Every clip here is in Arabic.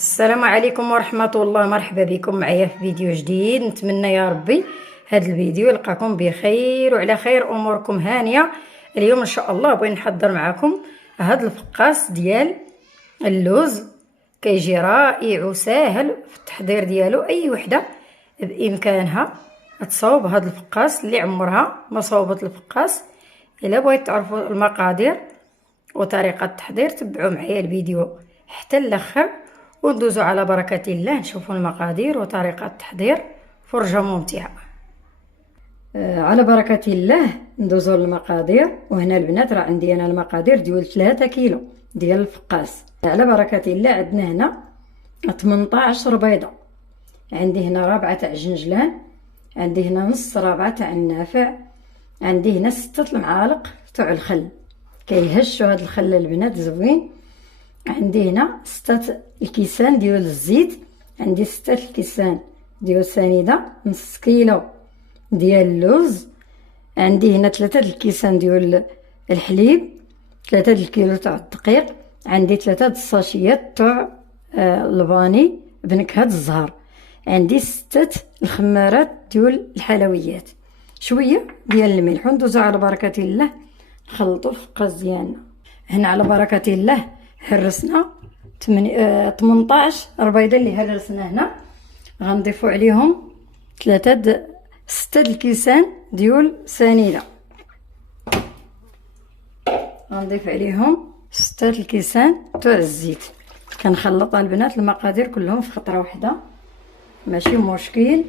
السلام عليكم ورحمة الله. مرحبا بكم معايا في فيديو جديد. نتمنى يا ربي هذا الفيديو يلقاكم بخير وعلى خير، اموركم هانية. اليوم ان شاء الله بغيت نحضر معكم هذا الفقاص ديال اللوز. كيجي رائع وسهل في التحضير ديالو. اي وحده بامكانها تصاوب هذا الفقاص اللي عمرها ما صاوبت الفقاص. الا بغيت تعرفوا المقادير وطريقه التحضير تبعوا معايا الفيديو حتى الاخر وندوزو على بركة الله نشوفوا المقادير وطريقة التحضير. فرجة ممتعة. على بركة الله ندوزو للمقادير. وهنا البنات راه عندي انا المقادير ديال 3 كيلو ديال الفقاص. على بركة الله عندنا هنا 18 بيضة، عندي هنا رابعة تاع الجنجلان، عندي هنا نص رابعة تاع النافع، عندي هنا 6 المعالق تاع الخل. كيهشوا هاد الخل البنات زوين. عندي هنا 6 الكيسان ديال الزيت، عندي 6 الكيسان ديال سنيده، نص كيلو ديال اللوز، عندي هنا 3 الكيسان ديال الحليب، 3 الكيلو تاع الدقيق، عندي 3 الساشيات تاع الفاني بنكهه الزهر، عندي 6 الخمارات ديال الحلويات، شويه ديال الملح. وندوزو على بركه الله نخلطوا الفقاص ديالنا. هنا على بركه الله هرسنا 18 البيضه اللي هرسنا هنا. غنضيفوا عليهم 6 الكيسان ديال سنيده، غنضيف عليهم 6 الكيسان تاع الزيت. كنخلط البنات المقادير كلهم في خطره واحده، ماشي مشكل.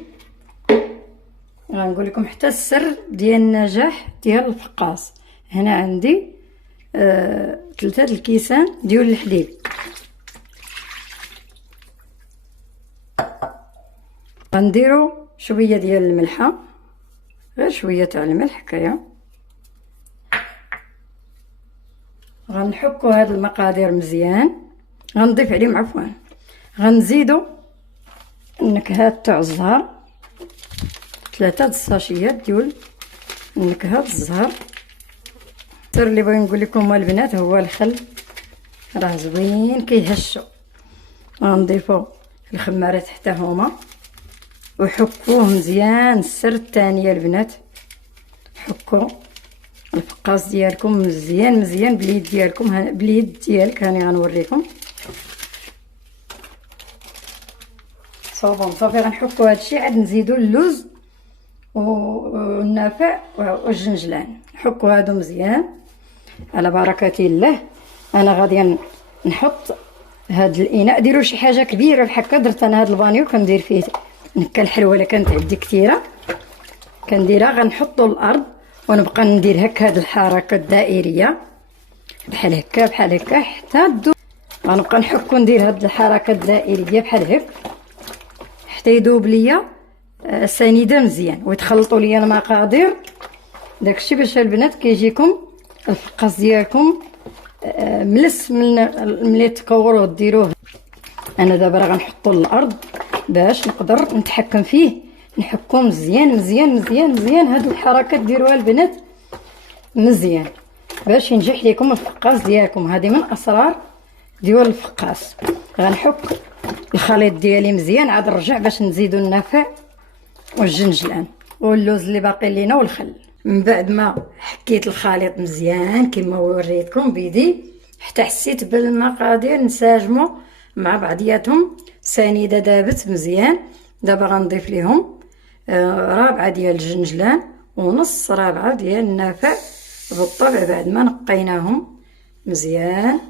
غنقول لكم حتى السر ديال النجاح ديال الفقاص. هنا عندي 3 الكيسان ديال الحليب، غنديروا شويه ديال الملحه، غير شويه تاع الملح هكايا. غنحكوا هاد المقادير مزيان. غنضيف عليهم غنزيدوا النكهات تاع الزهر، 3 الساشيات ديال النكهات الزهر. السر اللي بغيت نقول لكم البنات هو الخل، راه زوين كيهشوا. غنضيفوا الخمارات حتى هما وحكوه مزيان. السر الثاني يا البنات، حكوا الفقاص ديالكم مزيان مزيان باليد ديالكم، باليد ديالك. هاني غنوريكم صافي. غنحكوا هادشي، عاد نزيدوا اللوز والنافع والجنجلان. نحكوا هادو مزيان على بركه الله. انا غادي نحط هاد الاناء. ديروا شي حاجه كبيره بحال هكا. درت انا هاد البانيو كندير فيه نكه الحلوه اللي كانت عندي كثيره كنديرها. غنحطو الارض ونبقى ندير هكا هاد الحركه الدائريه بحال هكا بحال هكا حتى تذوب. غنبقى نحكو ندير هاد الحركه الدائريه بحال هكا حتى يذوب ليا سنيده مزيان ويتخلطوا ليا المقادير. داكشي باش البنات كيجيكم الفقاص ديالكم ملس ملي تكوروه ديروه. انا دابا راه غنحطو الارض باش نقدر نتحكم فيه، نحكو مزيان مزيان مزيان مزيان. هادو الحركات ديروها البنات مزيان باش ينجح لكم الفقاص ديالكم. هذه من اسرار ديال الفقاص. غنحك الخليط ديالي مزيان، عاد نرجع باش نزيدو النافع والجنجلان واللوز اللي باقي لينا والخل. من بعد ما حكيت الخليط مزيان كما وريتكم بيدي حتى حسيت بالمقادير نساجموا مع بعضياتهم، سنيده دابت مزيان. دابا غنضيف ليهم رابعه ديال الجنجلان ونص رابعه ديال النافع بالطبع. بعد ما نقيناهم مزيان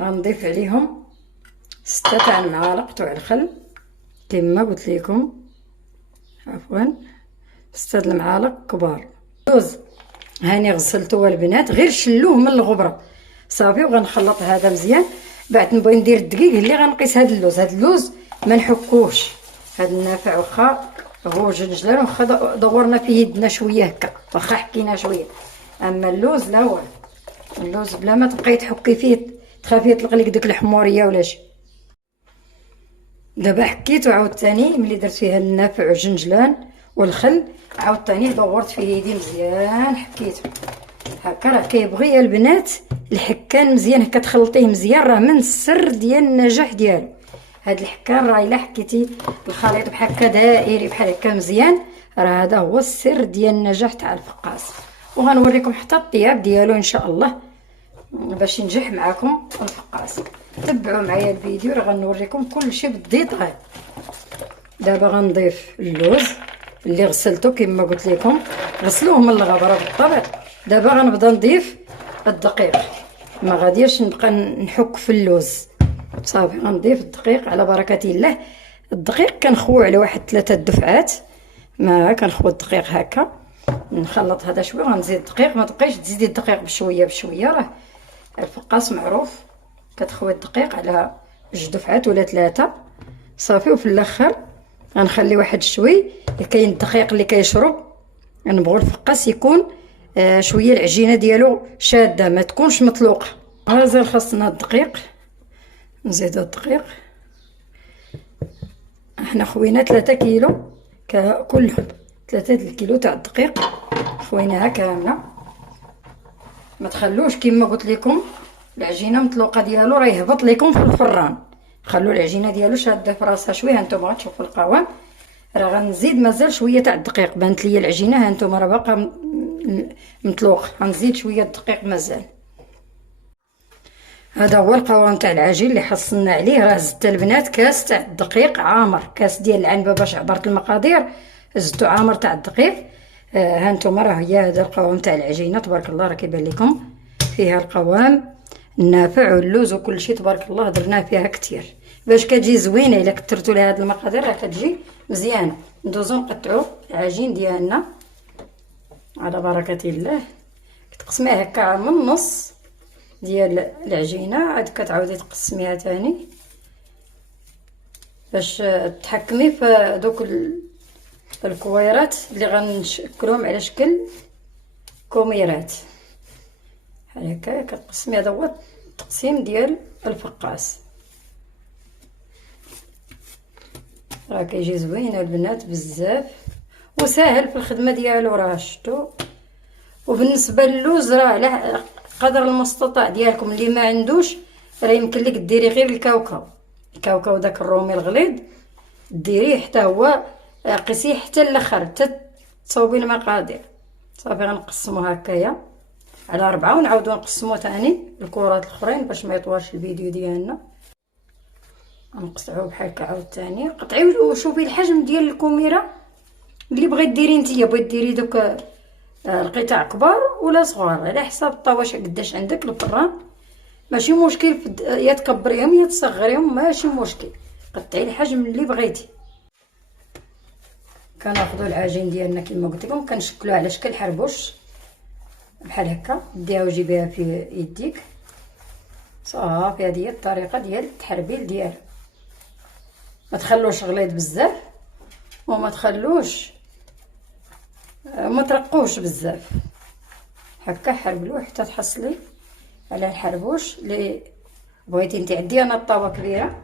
غنضيف عليهم 6 تاع المعالق تاع الخل كما قلت لكم، 6 المعالق كبار. اللوز هاني غسلته البنات، غير شلوه من الغبره صافي. وغنخلط هذا مزيان. بعد نبغي ندير الدقيق اللي غنقيس هذا اللوز. هذا اللوز ما نحكوش. هذا النافع واخا هو جنجلان واخا دورنا فيه يدنا شويه هكا واخا حكينا شويه، اما اللوز لا والو. اللوز بلا ما تبقاي تحكي فيه تخافي يطلق لك ديك الحموريه ولا شي. دابا حكيت وعاوتاني ملي درت فيها النافع والجنجلان والخل عاوتاني دورت فيه يدي مزيان حكيت هكا. راه كيبغي يا البنات الحكان مزيان هكا تخلطيه مزيان، راه من السر ديال النجاح ديالو. هاد الحكان راه الا حكيتي الخليط بحال هكا دائري بحال هكا مزيان، راه هذا هو السر ديال النجاح تاع الفقاس. وغنوريكم حتى الطياب ديالو ان شاء الله باش ينجح معكم الفقاس. تبعوا معايا الفيديو راه غنوريكم كلشي بالديتاي. دابا غنضيف اللوز اللي غسلته كما قلت لكم، غسلوه من الغبره بالطبع. دابا غنبدا نضيف الدقيق، ما غاديش نبقى نحك في اللوز. صافي غنضيف الدقيق على بركه الله. الدقيق كنخوي على واحد 3 دفعات، ما كنخوي الدقيق هكا، نخلط هذا شويه غنزيد الدقيق. ما تبقايش تزيدي الدقيق بشويه بشويه، راه الفقاس معروف كتخوي الدقيق على 2 دفعات ولا 3. صافي وفي الاخر غنخلي واحد شوي. كاين الدقيق اللي كيشرب، نبغوا الفقاس يكون شويه العجينه ديالو شاده، ما تكونش مطلوقه. مازال خاصنا الدقيق، نزيدو الدقيق. احنا خوينا 3 كيلو كلهم، 3 الكيلو تاع الدقيق خويناها كامله. ما تخلوش كما قلت لكم العجينه مطلوقه ديالو راه يهبط لكم في الفران. خلوا العجينه ديالو شاده في راسها شويه. هانتوما غتشوفوا القوام، راه غنزيد مازال شويه تاع الدقيق. بانت ليا العجينه هانتوما راه باقا مطلوقه، غنزيد شويه الدقيق مازال. هذا هو القوام تاع العجين اللي حصلنا عليه. راه زدت البنات كاس تاع الدقيق عامر، كاس ديال العنبه باش عبرت المقادير زدتو عامر تاع الدقيق. هانتوما راه هي هذا القوام تاع العجينه تبارك الله. راه كيبان لكم فيها القوام النافع واللوز وكل شيء تبارك الله. درنا فيها كتير باش كتجي زوينه. الا كثرتوا لها هاد المقادير راه كتجي مزيانه. ندوزو نقطعوا العجين ديالنا على بركه الله. كتقسميها هكا من النص ديال العجينه، عاد كتعاودي تقسميها تاني باش تحكمي في دوك الكويرات اللي غنشكلهم على شكل كوميرات بحال هكا. كتقسمي، هذا هو التقسيم ديال الفقاس. راه كيجي زوين البنات بزاف وساهل في الخدمه ديالو، راه شفتوا. وبالنسبه للوز راه على قدر المستطاع ديالكم، اللي ما عندوش راه يمكن لك ديري غير الكاوكاو داك الرومي الغليظ ديريه حتى هو، قيسيه حتى الاخر حتى تصاوبي المقادير. صافي غنقسمو هكايا على 4 ونعاودو نقسمو تاني الكرات الاخرين باش ما يطولش الفيديو ديالنا. غنقطعوه بحال هكا عاوتاني. قطعي وشوفي الحجم ديال الكميره اللي بغيت ديري نتيا. بغيت ديري دوك القطع كبار ولا صغار على حساب الطاوه قداش عندك الفران، ماشي مشكل. يا تكبريهم يا تصغريهم ماشي مشكل، قطعي الحجم اللي بغيتي. كناخذوا العجين ديالنا كما قلت لكم كنشكلوه على شكل حربوش بحال هكا. ديها وجيبيها في يديك. صافي هذه هي الطريقه ديال التحربيل ديالها. ما تخلوش غليظ بزاف وما تخلوش ما ترقوش بزاف. هكا حربلوه حتى تحصلي على الحربوش اللي بغيتي انت. عندي انا الطاوه كبيره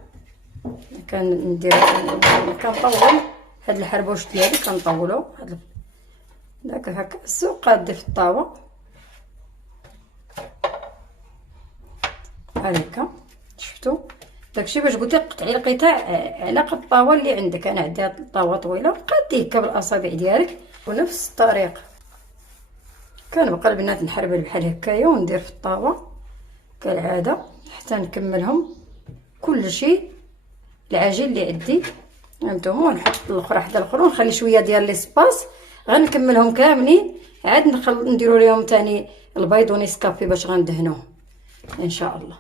كنطول هاد الحربوش ديالي، كنطولو داك هكا السوق قادي في الطاوه بحال هكا. شفتوا داكشي باش قلت لك قطعي القطع على قد الطاوه اللي عندك. انا عندي هاد الطاوه طويله قادي هكا بالاصابع ديالك. ونفس الطريقه كنبقى البنات نحربل بحال هكايا وندير في الطاوه كالعاده حتى نكملهم كل شيء. العجين اللي عندي هانتوما نحط الاخرى حدا الاخر ونخلي شويه ديال ليسباس. غنكملهم كاملين عاد نديروا ليهم تاني البيض ونيسكافي باش غندهنوهم ان شاء الله.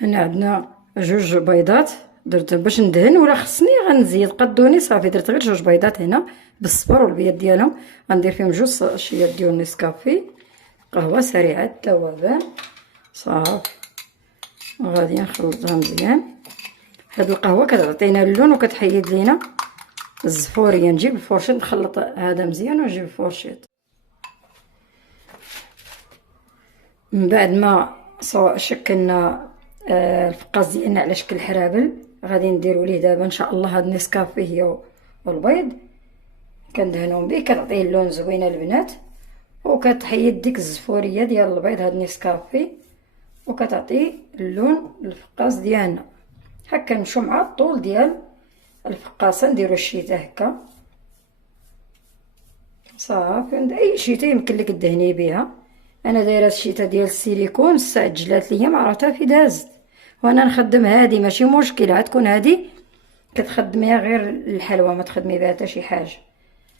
هنا عندنا 2 بيضات درت باش ندهن، ولا خصني غنزيد قدوني. صافي درت غير 2 بيضات هنا بالصفر والبيض ديالهم. غندير فيهم 2 ساشيات ديال نيسكافي، قهوه سريعه الذوبان. صافي غادي نخلطها مزيان. هاد القهوه كتعطينا اللون وكتحيد لينا الزفوريه. نجيب الفرشيط نخلط هذا مزيان ونجيب الفرشيط. من بعد ما شكلنا الفقاس ديالنا على شكل حرابل، غادي نديرو ليه دابا ان شاء الله هاد النسكافيه والبيض كندهنوهم به. كتعطيه اللون زوينه البنات وكتحيد ديك الزفوريه ديال البيض. هاد النسكافي وكتعطي اللون للفقاس ديالنا. هكا نمشيو مع الطول ديال الفقاصه، نديرو الشيته هكا صافي. عند اي شيته يمكن لك دهني بها. انا دايره الشيته ديال السيليكون استعجلات ليا، ما عرفتها في دازت، وانا نخدم هادي ماشي مشكله، غتكون هادي كتخدميها غير الحلوى، ما تخدمي بها حتى شي حاجه.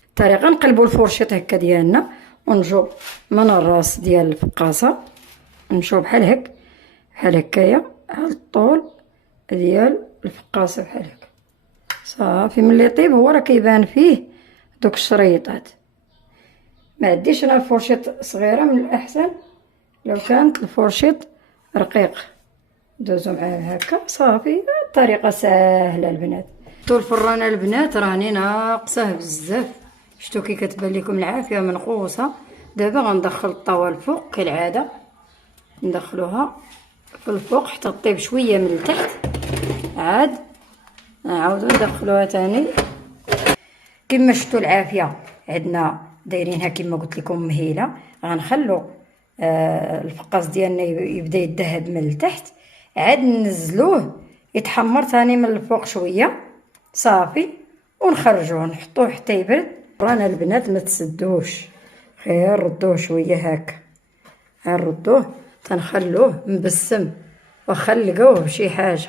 الطريقه نقلبوا الفرشيط هكا ديالنا ونجو من الراس ديال الفقاصه، نمشيو بحال هكا بحال هكايا على الطول ديال الفقاصه بحال هكا صافي. ملي يطيب هو راه كيبان فيه دوك الشريطات. ما عنديش انا الفرشيط صغيره، من الاحسن لو كانت الفرشيط رقيق. دوزو معاه هكا صافي. الطريقه ساهله البنات. شفتوا الفرانه البنات راني ناقصه بزاف، شفتوا كي كتبان لكم العافيه منقوصه. دابا غندخل الطاوه الفوق كالعاده، ندخلوها في الفوق حتى طيب شويه من التحت، عاد نعاودو ندخلوها تاني. كما شفتوا العافيه عندنا دايرينها كما قلت لكم مهيله. غنخلو الفقاص ديالنا يبدا يذهب من التحت، عاد ننزلوه يتحمر ثاني من الفوق شويه صافي، ونخرجوه نحطوه حتى يبرد. رانا البنات ما تسدوش، غير ردوه شويه هكا، نردوه تنخلوه مبسم، واخا نلقاوه بشي حاجه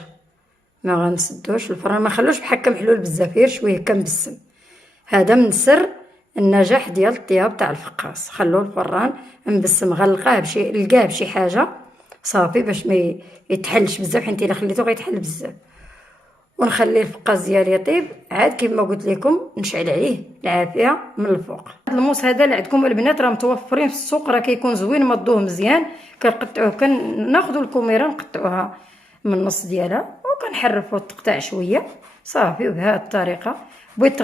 ما غنسدوش الفران، ما خلوش بحال محلول بزاف، غير شويه هكا مبسم. هذا من سر النجاح ديال الطياب تاع الفقاص. خلوه الفران مبسم، غلقاه بشي، لقاه بشي حاجه صافي باش ما يتحلش بزاف، حيت الا خليته غيتحل بزاف. ونخلي الفقاص ديالي يطيب، عاد كما قلت لكم نشعل عليه العافيه من الفوق. هذا الموس هذا اللي عندكم البنات راه متوفرين في السوق، راه كيكون زوين مضوه مزيان. كنقطعوه، كناخذوا الكميره نقطعوها من النص ديالها وكنحرفوا تقطع شويه صافي. وبهذه الطريقه بغيت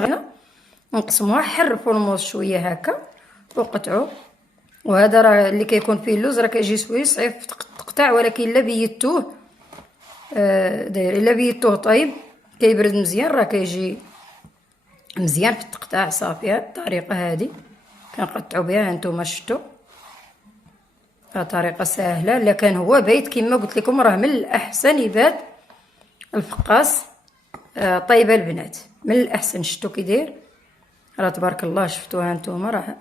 نقسموها، حرفوا الموس شويه هكا وقطعوا. وهذا راه اللي كيكون فيه اللوز راه كيجي شويه صعيب تقطع، ولكن الا بيتوه داير الا بيتوه طيب كيبرد مزيان راه كيجي مزيان في التقطاع صافي. هاد الطريقه هذه كنقطعوا بها، هانتوما شفتوا طريقه سهله. الا كان هو بايت كما قلت لكم راه من الاحسن يبات الفقاص طيبه البنات، من الاحسن. شفتوا كي داير راه تبارك الله. شفتوا هانتوما راه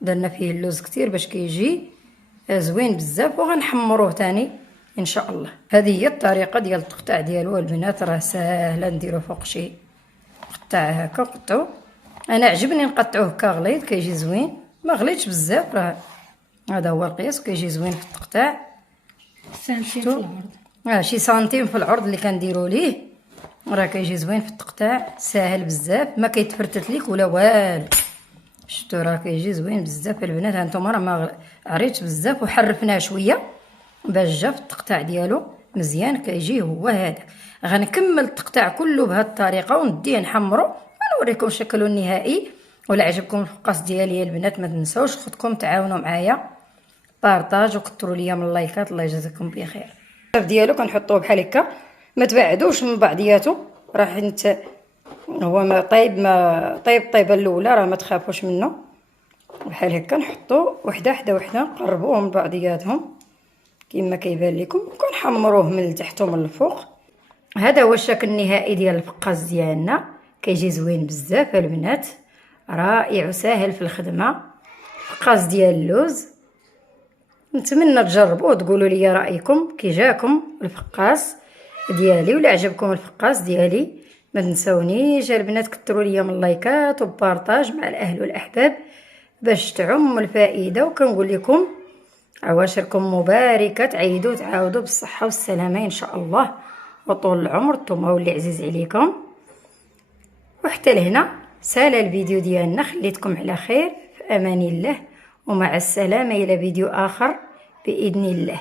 درنا فيه اللوز كتير باش كيجي زوين بزاف. وغنحمروه تاني ان شاء الله. هذه هي الطريقه ديال التقطاع ديالو البنات، راه ساهله. نديرو فوق شي قطع هكا، قطعو. انا عجبني نقطعوه هكا غليظ كيجي زوين، ما غليظش بزاف، راه هذا هو القياس كيجي زوين في التقطاع. سنتيم في العرض، شي سنتيم في العرض اللي كنديرو ليه، راه كيجي زوين في التقطاع، ساهل بزاف، ما كيتفرتت ليك ولا والو. شفتوا راه كيجي زوين بزاف البنات. هانتوما راه ما عريتش بزاف وحرفناه شويه باش جا في التقطاع ديالو مزيان كيجي هو هذا. غنكمل التقطاع كله بهذه الطريقه ونديه نحمرو ونوريكم شكله النهائي. ولا عجبكم الفقاص ديالي البنات ما تنساوش خدكم تعاونوا معايا بارطاج وكثروا ليا من اللايكات. الله يجازيكم بخير. ديالو كنحطوه بحال هكا، ما تبعدوش من بعضياتو، راه حيت هو ما طيب الطيبه الاولى راه ما تخافوش منه. بحال هكا نحطو وحده حدا وحده، نقربوهم من بعضياتهم كما كيبان لكم، وكنحمروه من التحت ومن الفوق. هذا هو الشكل النهائي ديال الفقاص ديالنا، كيجي زوين بزاف البنات، رائع وسهل في الخدمه. فقاص ديال اللوز، نتمنى تجربوه وتقولوا لي رايكم كي جاكم الفقاص ديالي. ولا عجبكم الفقاص ديالي ما تنسونيش البنات كثروا لي من اللايكات وبارطاج مع الاهل والاحباب باش تعم الفائده. وكنقول لكم عواشركم مباركه، تعيدوا تعاودوا بالصحه والسلامه ان شاء الله وطول العمر. نتوما واللي عزيز عليكم. وحتى لهنا سال الفيديو ديالنا، خليتكم على خير في امان الله، ومع السلامه الى فيديو اخر باذن الله.